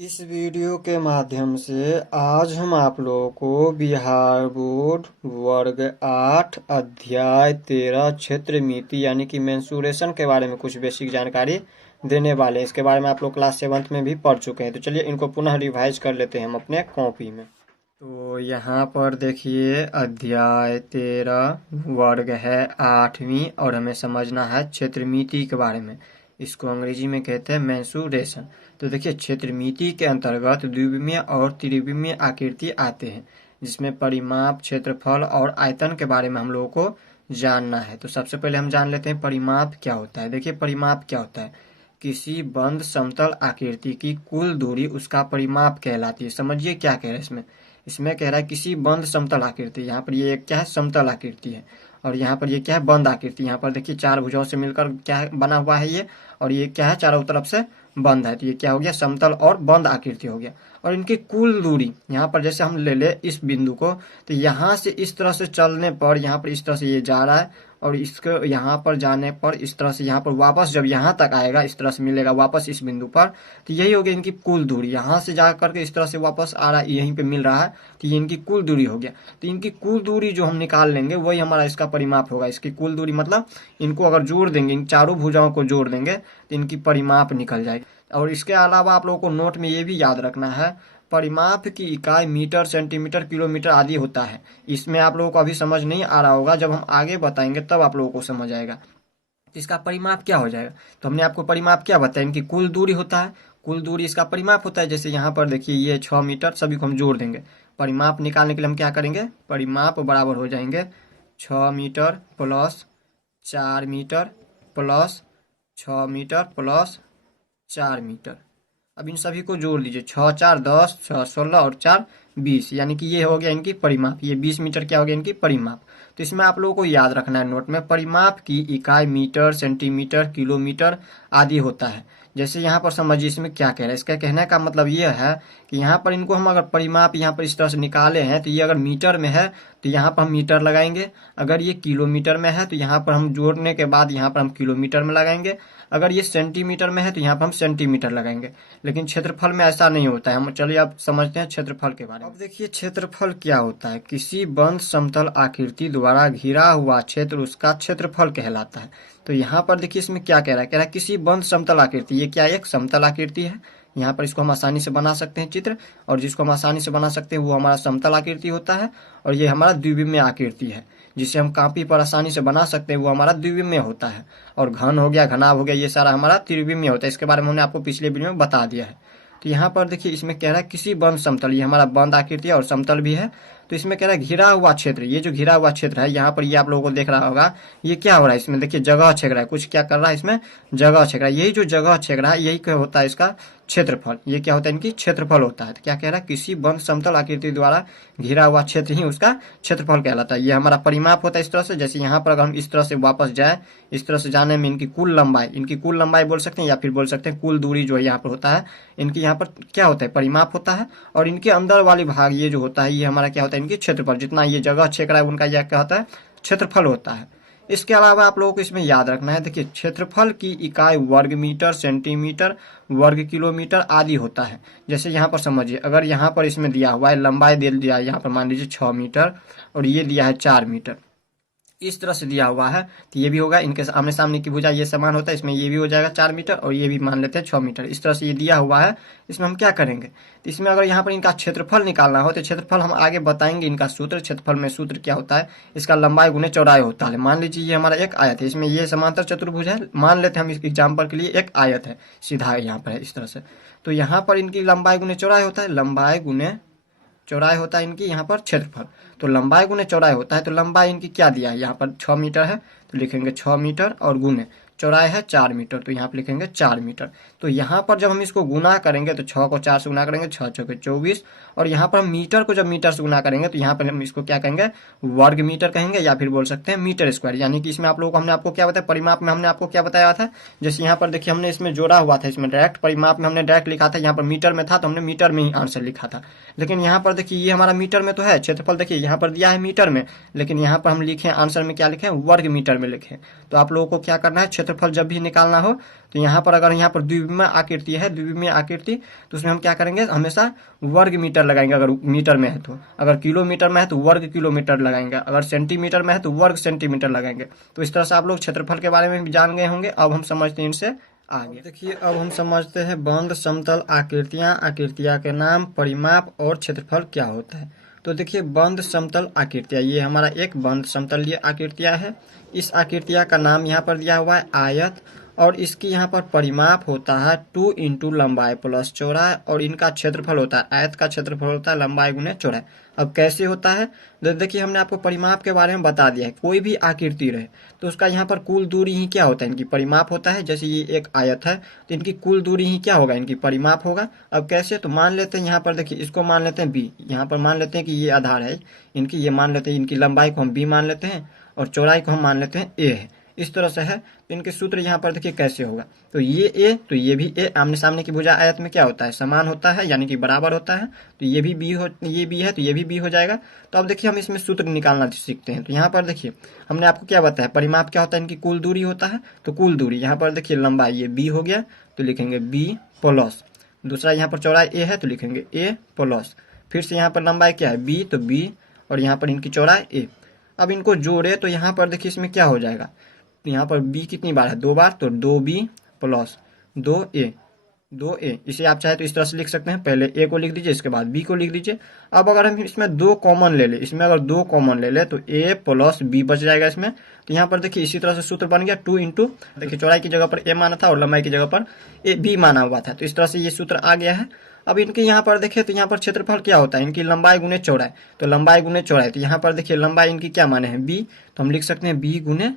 इस वीडियो के माध्यम से आज हम आप लोगों को बिहार बोर्ड वर्ग 8 अध्याय 13 क्षेत्र मिति यानी कि मेंसुरेशन के बारे में कुछ बेसिक जानकारी देने वाले हैं। इसके बारे में आप लोग क्लास 7th में भी पढ़ चुके हैं, तो चलिए इनको पुनः रिवाइज कर लेते हैं हम अपने कॉपी में। तो यहाँ पर देखिए अध्याय 13 वर्ग है 8वीं और हमें समझना है क्षेत्र मिति के बारे में। इसको अंग्रेजी में कहते हैं मेंसुरेशन। तो देखिए क्षेत्र मिति के अंतर्गत द्विविमीय और त्रिविमीय आकृति आते हैं, जिसमें परिमाप, क्षेत्रफल और आयतन के बारे में हम लोगों को जानना है। तो सबसे पहले हम जान लेते हैं परिमाप क्या होता है। देखिए परिमाप क्या होता है, किसी बंद समतल आकृति की कुल दूरी उसका परिमाप कहलाती है। समझिए क्या कह रहे हैं इसमें। इसमें कह रहा है किसी बंद समतल आकृति, यहाँ पर ये क्या है, समतल आकृति है, और यहाँ पर ये क्या है, बंद आकृति। यहाँ पर देखिए चार भुजाओं से मिलकर क्या बना हुआ है ये, और ये क्या है, चारों तरफ से बंद है। तो ये क्या हो गया, समतल और बंद आकृति हो गया। और इनकी कुल दूरी यहाँ पर जैसे हम ले ले इस बिंदु को, तो यहाँ से इस तरह से चलने पर यहाँ पर इस तरह से ये जा रहा है, और इसके यहाँ पर जाने पर इस तरह से यहाँ पर वापस जब यहाँ तक आएगा, इस तरह से मिलेगा वापस इस बिंदु पर, तो यही हो गया इनकी कुल दूरी। यहाँ से जा करके इस तरह से वापस आ रहा है, यहीं पे मिल रहा है, तो ये इनकी कुल दूरी हो गया। तो इनकी कुल दूरी जो हम निकाल लेंगे वही हमारा इसका परिमाप होगा। इसकी कुल दूरी मतलब इनको अगर जोड़ देंगे, इन चारों भुजाओं को जोड़ देंगे तो इनकी परिमाप निकल जाएगी। और इसके अलावा आप लोगों को नोट में ये भी याद रखना है, परिमाप की इकाई मीटर, सेंटीमीटर, किलोमीटर आदि होता है। इसमें आप लोगों को अभी समझ नहीं आ रहा होगा, जब हम आगे बताएंगे तब आप लोगों को समझ आएगा। तो इसका परिमाप क्या हो जाएगा, तो हमने आपको परिमाप क्या बताया, इनकी कुल दूरी होता है। कुल दूरी इसका परिमाप होता है। जैसे यहाँ पर देखिए ये 6 मीटर, सभी को हम जोड़ देंगे। परिमाप निकालने के लिए हम क्या करेंगे, परिमाप बराबर हो जाएंगे 6 metre plus 4 metre plus 6 metre plus 4 metre. अब इन सभी को जोड़ लीजिए, 6 4 10, 6 16 और 4 20, यानी कि ये हो गया इनकी परिमाप। ये 20 मीटर क्या हो गया, इनकी परिमाप। तो इसमें आप लोगों को याद रखना है नोट में, परिमाप की इकाई मीटर, सेंटीमीटर, किलोमीटर आदि होता है। जैसे यहाँ पर समझिए इसमें क्या कह रहा है। इसका कहने का मतलब ये है कि यहाँ पर इनको हम अगर परिमाप यहाँ पर इस तरह से निकाले हैं, तो ये अगर मीटर में है तो यहाँ पर हम मीटर लगाएंगे। अगर ये किलोमीटर में है तो यहाँ पर हम जोड़ने के बाद यहाँ पर हम किलोमीटर में लगाएंगे। अगर ये सेंटीमीटर में है तो यहाँ पर हम सेंटीमीटर लगाएंगे। लेकिन क्षेत्रफल में ऐसा नहीं होता है। हम चलिए अब समझते हैं क्षेत्रफल के बारे में। अब देखिए क्षेत्रफल क्या होता है, किसी बंद समतल आकृति द्वारा घिरा हुआ क्षेत्र उसका क्षेत्रफल कहलाता है। तो यहाँ पर देखिए इसमें क्या कह रहा है किसी बंद समतल आकृति, ये क्या एक समतल आकृति है। यहाँ पर इसको हम आसानी से बना सकते हैं चित्र, और जिसको हम आसानी से बना सकते हैं वो हमारा समतल आकृति होता है। और ये हमारा द्विविमीय आकृति है, जिसे हम कॉपी पर आसानी से बना सकते हैं, वो हमारा द्विविमीय होता है। और घन हो गया, घनाभ हो गया, ये सारा हमारा त्रिविमीय होता है। इसके बारे में हमने आपको पिछले वीडियो में बता दिया है। तो यहाँ पर देखिए इसमें कह रहा है किसी बंद समतल, ये हमारा बंद आकृति है और समतल भी है। तो इसमें कह रहा है घिरा हुआ क्षेत्र, ये जो घिरा हुआ क्षेत्र है यहाँ पर, ये आप लोगों को देख रहा होगा ये क्या हो रहा है, इसमें देखिए जगह छेक रहा है, कुछ क्या कर रहा है, इसमें जगह छेक रहा है। यही जो जगह छेक रहा है यही क्या होता है, इसका क्षेत्रफल। ये क्या होता है, इनकी क्षेत्रफल होता है। तो क्या कह रहा है, किसी बंद समतल आकृति द्वारा घिरा हुआ क्षेत्र ही उसका क्षेत्रफल कहलाता है। ये हमारा परिमाप होता है इस तरह से। जैसे यहाँ पर अगर हम इस तरह से वापस जाए, इस तरह से जाने में इनकी कुल लंबाई बोल सकते हैं, या फिर बोल सकते हैं कुल दूरी जो है यहाँ पर होता है। इनकी यहाँ पर क्या होता है, परिमाप होता है। और इनके अंदर वाली भाग ये जो होता है, ये हमारा क्या होता है, इनकी क्षेत्रफल। जितना ये जगह छेक रहा है उनका यह क्या होता है, क्षेत्रफल होता है। इसके अलावा आप लोगों को इसमें याद रखना है, देखिए क्षेत्रफल की इकाई वर्ग मीटर, सेंटीमीटर, वर्ग किलोमीटर आदि होता है। जैसे यहाँ पर समझिए, अगर यहाँ पर इसमें दिया हुआ है लंबाई दे दिया है, यहाँ पर मान लीजिए 6 मीटर और ये दिया है 4 मीटर, इस तरह से दिया हुआ है, तो ये भी होगा। इनके आमने सामने की भुजा ये समान होता है, इसमें ये भी हो जाएगा 4 मीटर और ये भी मान लेते हैं 6 मीटर। इस तरह से ये दिया हुआ है। इसमें हम क्या करेंगे, तो इसमें अगर यहाँ पर इनका क्षेत्रफल निकालना हो तो क्षेत्रफल हम आगे बताएंगे इनका सूत्र। क्षेत्रफल में सूत्र क्या होता है, इसका लंबाई गुने चौड़ाई होता है। मान लीजिए ये हमारा एक आयत है, इसमें ये समांतर चतुर्भुज है, मान लेते हैं हम इस एग्जाम्पल के लिए एक आयत है, सीधा यहाँ पर है इस तरह से। तो यहाँ पर इनकी लंबाई गुने चौड़ाई होता है, लंबाई गुने चौड़ाई होता है इनकी यहाँ पर क्षेत्रफल। तो लंबाई गुने चौड़ाई होता है, तो लंबाई इनकी क्या दिया है, यहाँ पर 6 मीटर है तो लिखेंगे 6 मीटर, और गुने चौड़ाई है 4 मीटर, तो यहाँ पर लिखेंगे 4 मीटर। तो यहाँ पर जब हम इसको गुना करेंगे तो 6 को 4 से गुना करेंगे, 6 6 24, और यहाँ पर हम मीटर को जब मीटर से गुना करेंगे तो यहाँ पर हम इसको क्या कहेंगे, वर्ग मीटर कहेंगे, या फिर बोल सकते हैं मीटर स्क्वायर। यानी कि इसमें आप लोगों को हमने आपको क्या बताया, परिमाप में हमने आपको क्या बताया था। जैसे यहाँ पर देखिए हमने इसमें जोड़ा हुआ था, इसमें डायरेक्ट परिमाप में हमने डायरेक्ट लिखा था, यहाँ पर मीटर में था तो हमने मीटर में ही आंसर लिखा था। लेकिन यहाँ पर देखिए ये हमारा मीटर में तो है क्षेत्रफल, देखिए यहाँ पर दिया है मीटर में, लेकिन यहाँ पर हम लिखे आंसर में क्या लिखे, वर्ग मीटर में लिखे। तो आप लोगों को क्या करना है, क्षेत्रफल क्षेत्रफल जब भी निकालना हो तो यहाँ पर अगर यहाँ पर द्विविमीय आकृति है, द्विविमीय आकृति, तो उसमें हम क्या करेंगे, हमेशा वर्ग मीटर लगाएंगे। अगर मीटर में है तो, अगर किलोमीटर में है तो वर्ग किलोमीटर लगाएंगे, अगर सेंटीमीटर में है तो वर्ग सेंटीमीटर लगाएंगे। तो इस तरह से आप लोग क्षेत्रफल के बारे में भी जान गए होंगे। अब हम समझते हैं इनसे आगे। देखिए अब हम समझते हैं बंद समतल आकृतियां, आकृतियां के नाम, परिमाप और क्षेत्रफल क्या होता है। तो देखिए बंद समतल आकृतियां, ये हमारा एक बंद समतलीय आकृतियां है। इस आकृतियां का नाम यहाँ पर दिया हुआ है आयत, और इसकी यहाँ पर परिमाप होता है 2 इंटू लंबाई प्लस चौड़ाई, और इनका क्षेत्रफल होता है, आयत का क्षेत्रफल होता है लंबाई गुने चौड़ाई। अब कैसे होता है, देखिए हमने आपको परिमाप के बारे में बता दिया है। कोई भी आकृति रहे तो उसका यहाँ पर कुल दूरी ही क्या होता है, इनकी परिमाप होता है। जैसे ये एक आयत है तो इनकी कुल दूरी ही क्या होगा, इनकी परिमाप होगा। अब कैसे, तो मान लेते हैं यहाँ पर देखिए, इसको मान लेते हैं बी, यहाँ पर मान लेते हैं कि ये आधार है इनकी, ये मान लेते हैं इनकी लंबाई को हम बी मान लेते हैं और चौड़ाई को हम मान लेते हैं ए है। इस तरह से है। तो इनके सूत्र यहाँ पर देखिए कैसे होगा, तो ये ए तो ये भी ए, आमने सामने की भुजा आयत में क्या होता है, समान होता है, यानी कि बराबर होता है। तो ये भी बी हो, ये बी है तो ये भी बी हो जाएगा। तो अब देखिए हम इसमें सूत्र निकालना सीखते हैं। तो यहाँ पर देखिए हमने आपको क्या बताया, परिमाप क्या होता है, इनकी कुल दूरी होता है। तो कुल दूरी यहाँ पर देखिए लंबाई ये बी हो गया तो लिखेंगे बी प्लस, दूसरा यहाँ पर चौड़ाई ए है तो लिखेंगे ए प्लस, फिर से यहाँ पर लंबाई क्या है बी तो बी, और यहाँ पर इनकी चौड़ाई ए। अब इनको जोड़े तो यहाँ पर देखिए इसमें क्या हो जाएगा, तो यहाँ पर b कितनी बार है, 2 बार, तो 2b प्लस 2a, 2a। इसे आप चाहे तो इस तरह से लिख सकते हैं, पहले a को लिख दीजिए इसके बाद b को लिख दीजिए। अब अगर हम इसमें 2 कॉमन ले ले, इसमें अगर 2 कॉमन ले ले तो a प्लस b बच जाएगा इसमें। तो यहाँ पर देखिए इसी तरह से सूत्र बन गया 2 इंटू, देखिए चौड़ाई की जगह पर a माना था और लंबाई की जगह पर b माना हुआ था। तो इस तरह से ये सूत्र आ गया है। अब इनके यहाँ पर देखिए तो यहाँ पर क्षेत्रफल क्या होता है, इनकी लंबाई गुने चौड़ाई, तो लंबाई गुने चौड़ाई, तो यहाँ पर देखिए लंबाई इनकी क्या माने हैं b, तो हम लिख सकते हैं b गुने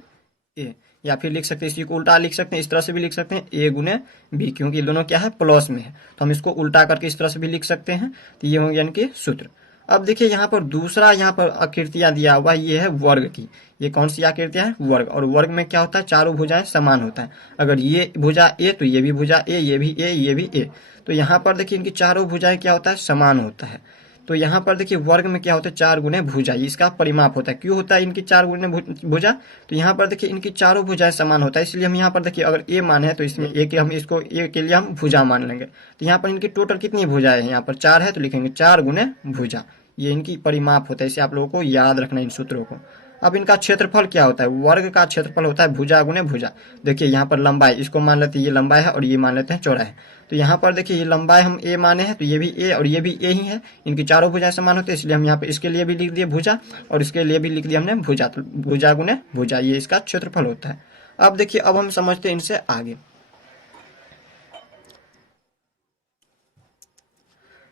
ए, या फिर लिख सकते हैं इसी को उल्टा लिख सकते हैं, इस तरह से भी लिख सकते हैं ए गुने बी, क्योंकि दोनों क्या है प्लस में है, तो हम इसको उल्टा करके इस तरह से भी लिख सकते हैं। तो ये होंगे इनके सूत्र। अब देखिए यहाँ पर दूसरा यहाँ पर आकृतियां दिया हुआ ये है वर्ग की। ये कौन सी आकृतियां है, वर्ग, और वर्ग में क्या होता है, चारों भुजाएं समान होता है। अगर ये भुजा ए तो ये भी भुजा ए, ये भी ए, ये भी ए। तो यहाँ पर देखिए इनकी चारों भुजाएं क्या होता है, समान होता है। तो यहाँ पर देखिए वर्ग में क्या होता है, 4 गुने भुजा, इसका परिमाप होता है। क्यों होता है इनकी 4 गुने भुजा, तो यहाँ पर देखिए इनकी चारों भुजाएं समान होता है, इसलिए हम यहाँ पर देखिए अगर ए मान है तो इसमें ए के हम इसको ए के लिए हम भुजा मान लेंगे। तो यहाँ पर इनकी टोटल कितनी भुजाएं है, यहाँ पर 4 है तो लिखेंगे 4 गुने भुजा, ये इनकी परिमाप होता है। इसे आप लोगों को याद रखना इन सूत्रों को। अब इनका क्षेत्रफल क्या होता है, वर्ग का क्षेत्रफल होता है भुजा गुने भुजा। देखिए यहाँ पर लंबाई, इसको मान लेते हैं ये लंबाई है और ये मान लेते हैं चौड़ाई है। तो यहाँ पर देखिए ये लंबाई हम ए माने हैं तो ये भी ए और ये भी ए ही है, इनकी चारों भुजाएं समान होती है, इसलिए हम यहाँ पर इसके लिए भी लिख दिए भुजा और इसके लिए भी लिख दिया हमने भुजा। तो भुजा गुने भुजा, ये इसका क्षेत्रफल होता है। अब देखिए अब हम समझते हैं इनसे आगे।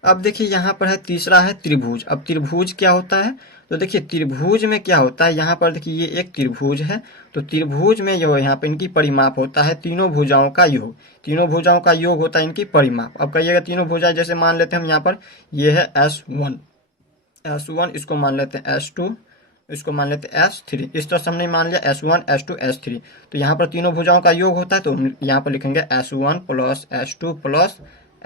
अब देखिए यहाँ पर है तीसरा है त्रिभुज। अब त्रिभुज क्या होता है, तो देखिए त्रिभुज में क्या होता है, यहाँ पर देखिए ये एक त्रिभुज है, तो त्रिभुज में जो है यहाँ पे इनकी परिमाप होता है तीनों भुजाओं का योग, तीनों भुजाओं का योग होता है इनकी परिमाप। अब कहिएगा तीनों भुजाएं जैसे मान लेते हैं हम, यहाँ पर ये है S1, S1, इसको मान लेते हैं S2, इसको मान लेते हैं S3, इस तरह से हमने मान लिया S1 S2 S3। तो यहाँ पर तीनों भुजाओं का योग होता है, तो हम यहाँ पर लिखेंगे S1 plus S2 plus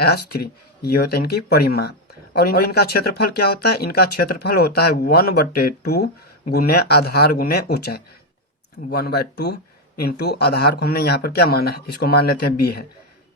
S3, ये होता है इनकी परिमाप। और इनका क्षेत्रफल क्या होता है, इनका क्षेत्रफल होता है 1/2 गुने आधार गुने ऊंचाई। 1/2 इंटू आधार को हमने यहाँ पर क्या माना है, इसको मान लेते हैं b है,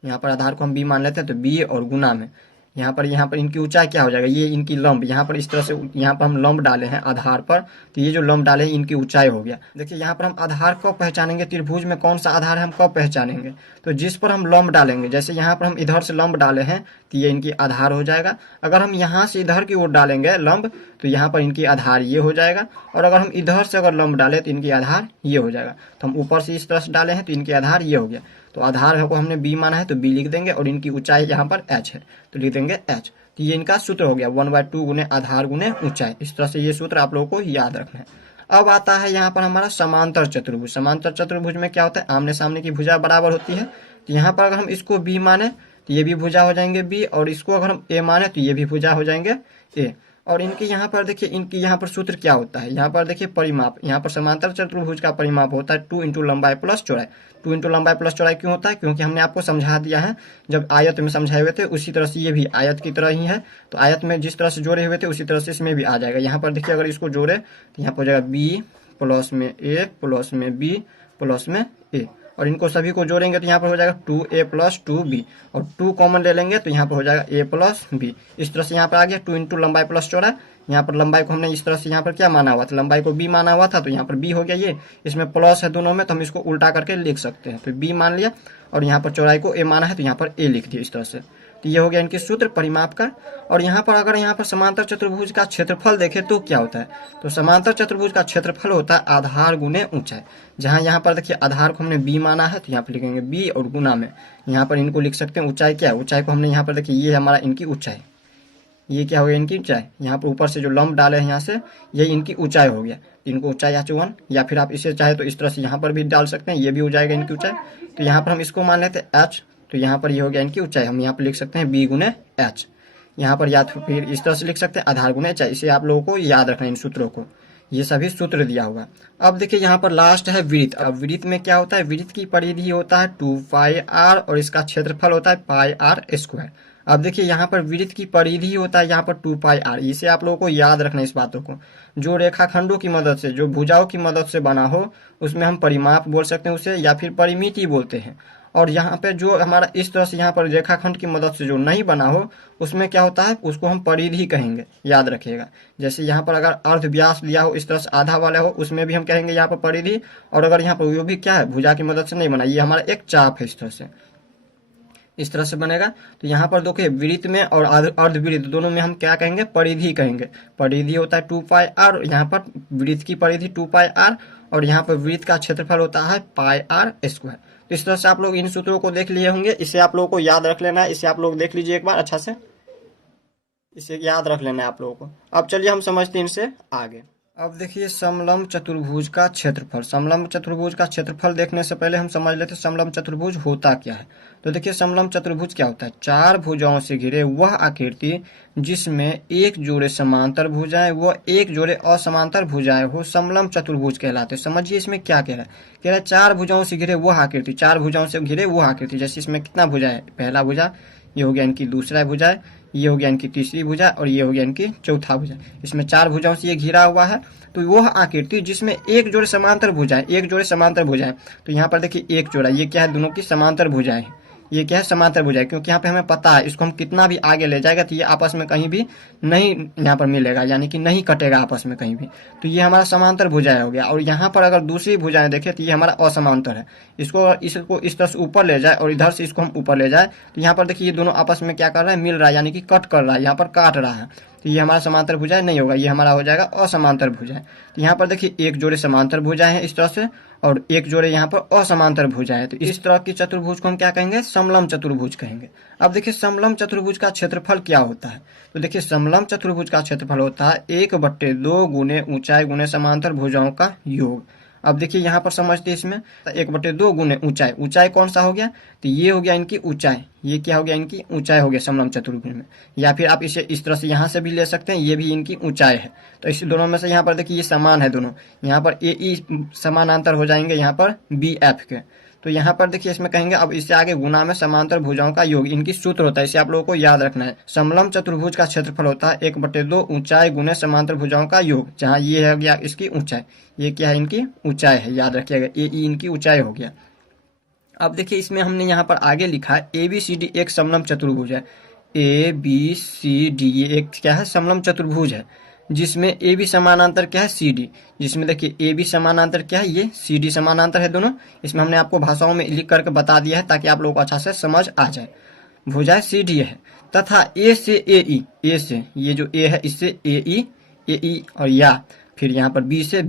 यहाँ पर आधार को हम b मान लेते हैं, तो b और गुना में यहाँ पर इनकी ऊंचाई क्या हो जाएगा, ये इनकी लंब, यहाँ पर इस तरह से यहाँ पर हम लंब डाले हैं आधार पर, तो ये जो लंब डाले हैं इनकी ऊंचाई हो गया। देखिए यहाँ पर हम आधार कब पहचानेंगे, त्रिभुज में कौन सा आधार है हम कब पहचानेंगे, तो जिस पर हम लंब डालेंगे। जैसे यहाँ पर हम इधर से लंब डाले हैं तो ये इनकी आधार हो जाएगा। अगर हम यहाँ से इधर की ओर डालेंगे लंब तो यहाँ पर इनकी आधार ये हो जाएगा, और अगर हम इधर से अगर लंब डालें तो इनकी आधार ये हो जाएगा। तो हम ऊपर से इस तरह से डाले हैं तो इनकी आधार ये हो गया। तो आधार को हमने b माना है तो b लिख देंगे, और इनकी ऊंचाई यहाँ पर h है तो लिख देंगे h। तो ये इनका सूत्र हो गया 1/2 गुने आधार गुने ऊंचाई। इस तरह से ये सूत्र आप लोगों को याद रखना है। अब आता है यहाँ पर हमारा समांतर चतुर्भुज। समांतर चतुर्भुज में क्या होता है, आमने सामने की भुजा बराबर होती है। तो यहाँ पर अगर हम इसको b माने तो ये भी भुजा हो जाएंगे b, और इसको अगर हम a माने तो ये भी भुजा हो जाएंगे a। और इनके यहाँ पर देखिए इनकी यहाँ पर सूत्र क्या होता है, यहाँ पर देखिए परिमाप, यहाँ पर समांतर चतुर्भुज का परिमाप होता है 2 इंटू लंबाई प्लस चौड़ाई। 2 इंटू लंबाई प्लस चौड़ाई क्यों होता है, क्योंकि हमने आपको समझा दिया है जब आयत में समझाए हुए थे, उसी तरह से ये भी आयत की तरह ही है। तो आयत में जिस तरह से जोड़े हुए थे उसी तरह से इसमें भी आ जाएगा। यहाँ पर देखिए अगर इसको जोड़े तो यहाँ पर हो जाएगा b प्लस में a प्लस में b प्लस में a, और इनको सभी को जोड़ेंगे तो यहाँ पर हो जाएगा 2a प्लस 2b, और 2 कॉमन ले लेंगे तो यहाँ पर हो जाएगा a प्लस b। इस तरह से यहाँ पर आ गया 2 इंटू लंबाई प्लस चौड़ाई। यहाँ पर लंबाई को हमने इस तरह से यहाँ पर क्या माना हुआ था, लंबाई को b माना हुआ था, तो यहाँ पर b हो गया। ये इसमें प्लस है दोनों में, तो हम इसको उल्टा करके लिख सकते हैं, तो b मान लिया, और यहाँ पर चौड़ाई को a माना है तो यहाँ पर a लिख दिया इस तरह से। तो ये हो गया इनके सूत्र परिमाप का। और यहाँ पर अगर यहाँ पर समांतर चतुर्भुज का क्षेत्रफल देखें तो क्या होता है, तो समांतर चतुर्भुज का क्षेत्रफल होता है आधार गुने ऊंचाई। जहाँ यहाँ पर देखिए आधार को हमने b माना है तो यहाँ पर लिखेंगे b, और गुना में यहाँ पर इनको लिख सकते हैं ऊंचाई। क्या है, ऊंचाई को हमने यहाँ पर देखिए ये हमारा इनकी ऊंचाई, ये क्या हो गया इनकी ऊंचाई। यहाँ पर ऊपर से जो लंब डाले हैं यहाँ से, ये इनकी ऊंचाई हो गया, इनको ऊंचाई यहाँ 1, या फिर आप इसे चाहे तो इस तरह से यहाँ पर भी डाल सकते हैं, ये भी हो जाएगा इनकी ऊंचाई। तो यहाँ पर हम इसको मान लेते हैं h, तो यहाँ पर ये हो गया इनकी ऊंचाई। हम यहाँ पर लिख सकते हैं b गुने h, यहाँ पर या तो फिर इस तरह से लिख सकते हैं आधार गुने h। इसे आप लोगों को याद रखना है इन सूत्रों को, ये सभी सूत्र दिया हुआ। अब देखिए यहाँ पर लास्ट है वृत्त। अब वृत्त में क्या होता है, वृत्त की परिधि होता है 2πr और इसका क्षेत्रफल होता है πr²। अब देखिए यहाँ पर वृत्त की परिधि होता है यहाँ पर 2πr। इसे आप लोगों को याद रखना है इस बातों को। जो रेखाखंडों की मदद से, जो भुजाओं की मदद से बना हो उसमें हम परिमाप बोल सकते हैं उसे, या फिर परिमिति बोलते हैं। और यहाँ पे जो हमारा इस तरह से यहाँ पर रेखाखंड की मदद से जो नहीं बना हो उसमें क्या होता है, उसको हम परिधि कहेंगे, याद रखिएगा। जैसे यहाँ पर अगर अर्ध व्यास दिया हो इस तरह से आधा वाला हो, उसमें भी हम कहेंगे यहाँ पर परिधि। और अगर यहाँ पर वो भी क्या है, भुजा की मदद से नहीं बना, ये हमारा एक चाप है, इस तरह से बनेगा। तो यहाँ पर देखिए वृत्त में और अर्धवृत्त दोनों में हम क्या कहेंगे, परिधि कहेंगे। परिधि होता है 2πr, यहाँ पर वृत्त की परिधि 2πr, और यहाँ पर वृत्त का क्षेत्रफल होता है πr²। तो इस तरह से आप लोग इन सूत्रों को देख लिए होंगे, इसे आप लोगों को याद रख लेना है। इसे आप लोग देख लीजिए एक बार अच्छा से, इसे याद रख लेना है आप लोगों को। अब चलिए हम समझते हैं इनसे आगे। अब देखिए समलंब चतुर्भुज का क्षेत्रफल। समलंब चतुर्भुज का क्षेत्रफल देखने से पहले हम समझ लेते हैं समलंब चतुर्भुज होता क्या है। तो देखिए समलंब चतुर्भुज क्या होता है, 4 भुजाओं से घिरे वह आकृति जिसमें एक जोड़े समांतर भुजाएं व एक जोड़े असमांतर भुजाएं हो समलंब चतुर्भुज कहलाते हैं। समझिए इसमें क्या कह रहा है, कह रहा है 4 भुजाओं से घिरे वह आकृति, 4 भुजाओं से घिरे वह आकृति। जैसे इसमें कितना भुजा है, पहला भुजा, ये हो गया इनकी दूसरा भुजा, ये हो गया इनकी तीसरी भुजा, और ये हो गया इनकी चौथा भुजा। इसमें 4 भुजाओं से ये घिरा हुआ है। तो वह आकृति जिसमें एक जोड़े समांतर भुजाएं, एक जोड़े समांतर भुजाएं, तो यहाँ पर देखिए एक जोड़ा, ये क्या है, दोनों की समांतर भुजाएं, ये क्या है, समांतर भुजाएं। क्योंकि यहाँ पे हमें पता है इसको हम कितना भी आगे ले जाएगा तो ये आपस में कहीं भी नहीं यहाँ पर मिलेगा, यानी कि नहीं कटेगा आपस में कहीं भी। तो ये हमारा समांतर भुजाएं हो गया। और यहाँ पर अगर दूसरी भुजाएं देखें तो ये हमारा असमांतर है। इसको इस तरह से ऊपर ले जाए और इधर से इसको हम ऊपर ले जाए तो यहाँ पर देखिए ये दोनों आपस में क्या कर रहा है, मिल रहा है, यानी कि कट कर रहा है, यहाँ पर काट रहा है। तो ये हमारा समांतर भुजाएं नहीं होगा, ये हमारा हो जाएगा असमांतर भुजाएं। तो यहाँ पर देखिए एक जोड़े समांतर भुजाएं हैं इस तरह से, और एक जोड़े यहाँ पर असमांतर भुजाएं है। तो इस तरह की चतुर्भुज को हम क्या कहेंगे, समलंब चतुर्भुज कहेंगे। अब देखिए समलंब चतुर्भुज का क्षेत्रफल क्या होता है। तो देखिए समलंब चतुर्भुज का क्षेत्रफल होता है 1/2 गुने ऊंचाई गुने समांतर भुजाओं का योग। अब देखिए यहाँ पर समझते हैं इसमें 1/2 गुने ऊंचाई, ऊंचाई कौन सा हो गया, तो ये हो गया इनकी ऊंचाई, ये क्या हो गया, इनकी ऊंचाई हो गया समलंब चतुर्भुज में। या फिर आप इसे इस तरह से यहाँ से भी ले सकते हैं, ये भी इनकी ऊंचाई है। तो इस दोनों में से यहाँ पर देखिए ये समान है दोनों, यहाँ पर AE समानांतर हो जाएंगे यहाँ पर BF के। तो यहाँ पर देखिए इसमें कहेंगे, अब इससे आगे गुना में समांतर भुजाओं का योग, इनकी सूत्र होता है, इसे आप लोगों को याद रखना है। समलंब चतुर्भुज का क्षेत्रफल होता है 1/2 ऊंचाई गुने समांतर भुजाओं का योग, जहाँ ये है गया इसकी ऊंचाई, ये क्या है, इनकी ऊंचाई है, याद रखिएगा, AE इनकी ऊंचाई हो गया। अब देखिए इसमें हमने यहाँ पर आगे लिखा है ABCD एक समलंब चतुर्भुज है। ABCD ये एक क्या है, समलंब चतुर्भुज है, जिसमें AB समानांतर क्या है, CD, जिसमें देखिए AB समानांतर क्या है, ये CD समानांतर है दोनों। इसमें हमने आपको भाषाओं में लिख करके बता दिया है ताकि आप लोगों को अच्छा से समझ आ जाए। भुजाएं CD है तथा A से AE, A से ये जो A है इससे AE और या फिर यहाँ पर B से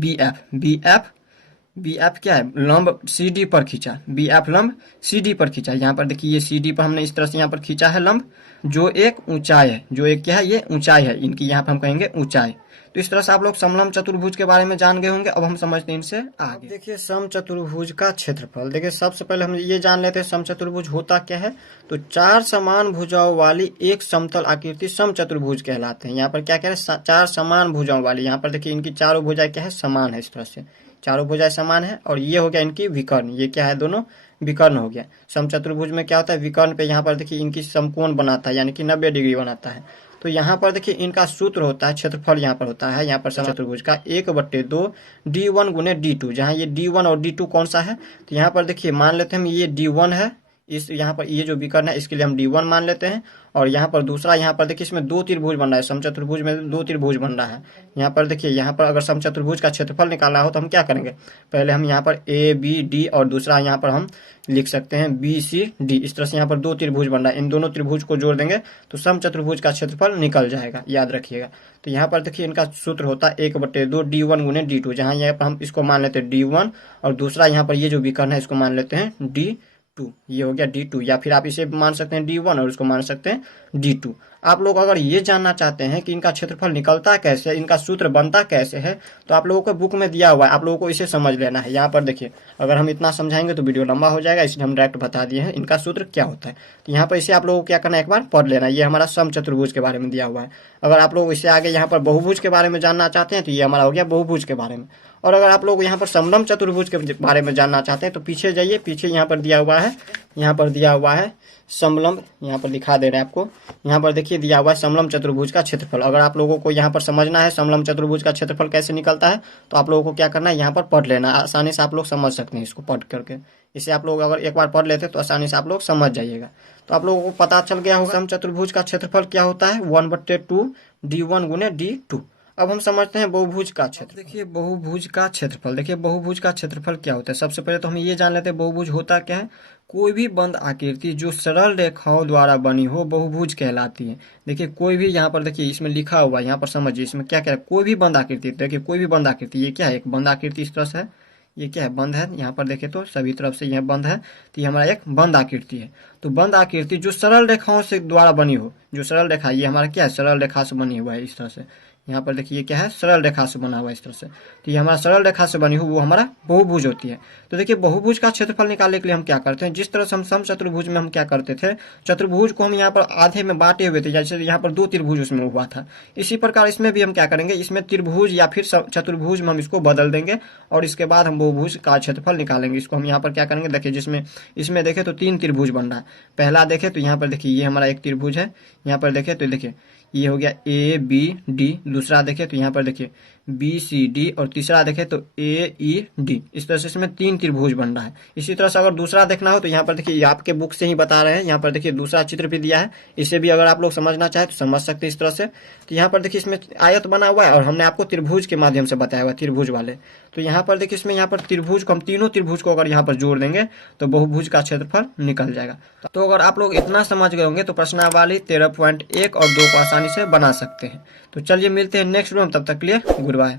BF क्या है, लंब CD पर खींचा, BF लंब CD पर खींचा। यहाँ पर देखिए ये CD पर हमने इस तरह से यहाँ पर खींचा है लंब, जो एक ऊंचाई है, जो एक क्या है, ये ऊंचाई है इनकी, यहाँ पर हम कहेंगे ऊंचाई। तो इस तरह से आप लोग समलंब चतुर्भुज के बारे में जान गए होंगे। अब हम समझते हैं इनसे आगे। देखिए समचतुर्भुज का क्षेत्रफल। देखिए सबसे पहले हम ये जान लेते हैं समचतुर्भुज होता क्या है। तो 4 समान भुजाओं वाली एक समतल आकृति समचतुर्भुज कहलाते हैं। यहाँ पर क्या कह रहे हैं, 4 समान भुजाओं वाली। यहाँ पर देखिए इनकी चारों भुजाएं क्या है, समान है, इस तरह से चारों भुजाएं समान है। और ये हो गया इनकी विकर्ण, ये क्या है, दोनों विकर्ण हो गया। समचतुर्भुज में क्या होता है, विकर्ण पे यहाँ पर देखिए इनकी समकोण बनाता है, यानी कि 90 डिग्री बनाता है। तो यहाँ पर देखिए इनका सूत्र होता है, क्षेत्रफल यहाँ पर होता है, यहाँ पर समचतुर्भुज का 1/2 D1 गुने D2, जहाँ ये D1 और D2 कौन सा है, तो यहाँ पर देखिए मान लेते हैं हम ये D1 है, इस यहाँ पर ये जो विकर्ण है इसके लिए हम D1 मान लेते हैं। और यहाँ पर दूसरा, यहाँ पर देखिए इसमें 2 त्रिभुज बन रहा है, समचतुर्भुज में 2 त्रिभुज बन रहा है। यहाँ पर देखिए, यहाँ पर अगर समचतुर्भुज का क्षेत्रफल निकालना हो तो हम क्या करेंगे, पहले हम यहाँ पर ABD और दूसरा यहाँ पर हम लिख सकते हैं BCD। इस तरह से यहाँ पर 2 त्रिभुज बन रहा है, इन दोनों त्रिभुज को जोड़ देंगे तो समचतुर्भुज का क्षेत्रफल निकल जाएगा, याद रखिएगा। तो यहाँ पर देखिए इनका सूत्र होता है 1/2 D1 गुने D2, जहाँ यहाँ पर हम इसको मान लेते हैं D1 और दूसरा यहाँ पर ये जो विकर्ण है इसको मान लेते हैं D2। ये हो गया D2, या फिर आप इसे मान सकते हैं D1 और इसको मान सकते हैं D2। आप लोग अगर ये जानना चाहते हैं कि इनका क्षेत्रफल निकलता कैसे, इनका सूत्र बनता कैसे है, तो आप लोगों को बुक में दिया हुआ है, आप लोगों को इसे समझ लेना है। यहाँ पर देखिए अगर हम इतना समझाएंगे तो वीडियो लंबा हो जाएगा, इसलिए हम डायरेक्ट बता दिए हैं इनका सूत्र क्या होता है। तो यहाँ पर इसे आप लोगों को क्या करना है, एक बार पढ़ लेना। ये हमारा समचतुर्भुज के बारे में दिया हुआ है। अगर आप लोग इससे आगे यहाँ पर बहुभुज के बारे में जानना चाहते हैं तो ये हमारा हो गया बहुभुज के बारे में। और अगर आप लोग यहाँ पर समलंब चतुर्भुज के बारे में जानना चाहते हैं तो पीछे जाइए, पीछे यहाँ पर दिया हुआ है, यहाँ पर दिया हुआ है समलंब, यहाँ पर दिखा दे रहे हैं आपको, यहाँ पर देखिए दिया हुआ है समलंब चतुर्भुज का क्षेत्रफल। अगर आप लोगों को यहाँ पर समझना है समलंब चतुर्भुज का क्षेत्रफल कैसे निकलता है तो आप लोगों को क्या करना है, यहाँ पर पढ़ लेना, आसानी से आप लोग समझ सकते हैं इसको पढ़ करके। इसे आप लोग अगर एक बार पढ़ लेते तो आसानी से आप लोग समझ जाइएगा। तो आप लोगों को पता चल गया होगा समचतुर्भुज का क्षेत्रफल क्या होता है, 1/2 D1 गुने D2। अब हम समझते हैं बहुभुज का क्षेत्र। देखिए बहुभुज का क्षेत्रफल, देखिए बहुभुज का क्षेत्रफल क्या होता है। सबसे पहले तो हम ये जान लेते हैं बहुभुज होता क्या है। कोई भी बंद आकृति जो सरल रेखाओं द्वारा बनी हो बहुभुज कहलाती है। देखिए कोई भी, यहाँ पर देखिए इसमें लिखा हुआ है, यहाँ पर समझिए इसमें क्या क्या है, कोई भी बंद आकृति। देखिए कोई भी बंद आकृति, ये क्या है, एक बंद आकृति इस तरह से है, ये क्या है, बंद है। यहाँ पर देखें तो सभी तरफ से यह बंद है, तो ये हमारा एक बंद आकृति है। तो बंद आकृति जो सरल रेखाओं से द्वारा बनी हो, जो सरल रेखा, ये हमारा क्या है, सरल रेखा से बनी हुआ है इस तरह से। यहाँ पर देखिए ये क्या है, सरल रेखा से बना हुआ है इस तरह से। तो ये हमारा सरल रेखा से बनी हुई वो हमारा बहुभुज होती है। तो देखिए बहुभुज का क्षेत्रफल निकालने के लिए हम क्या करते हैं, जिस तरह से हम समचतुर्भुज में हम क्या करते थे, चतुर्भुज को हम यहाँ पर आधे में बांटे हुए थे, जैसे यहाँ पर 2 त्रिभुज उसमें हुआ था। इसी प्रकार इसमें भी हम क्या करेंगे, इसमें त्रिभुज या फिर चतुर्भुज में हम इसको बदल देंगे और इसके बाद हम बहुभुज का क्षेत्रफल निकालेंगे। इसको हम यहाँ पर क्या करेंगे, देखिए जिसमें इसमें देखें तो 3 त्रिभुज बन रहा है। पहला देखें तो यहाँ पर देखिए ये हमारा एक त्रिभुज है, यहाँ पर देखें तो देखिए ये हो गया ABD। दूसरा देखें तो यहाँ पर देखिए BCD और तीसरा देखें तो AED। इस तरह से इसमें 3 त्रिभुज बन रहा है। इसी तरह से अगर दूसरा देखना हो तो यहाँ पर देखिए ये आपके बुक से ही बता रहे हैं, यहाँ पर देखिए दूसरा चित्र भी दिया है, इसे भी अगर आप लोग समझना चाहे तो समझ सकते हैं इस तरह से। तो यहाँ पर देखिए इसमें आयत बना हुआ है और हमने आपको त्रिभुज के माध्यम से बताया हुआ, त्रिभुज वाले। तो यहाँ पर देखिए इसमें यहाँ पर त्रिभुज को हम तीनों त्रिभुज को अगर यहाँ पर जोड़ देंगे तो बहुभुज का क्षेत्रफल निकल जाएगा। तो अगर आप लोग इतना समझ गए होंगे तो प्रश्नावली 13.1 और 2 को आसानी से बना सकते हैं। तो चलिए मिलते हैं नेक्स्ट वीडियो में, तब तक के लिए गुड बाय।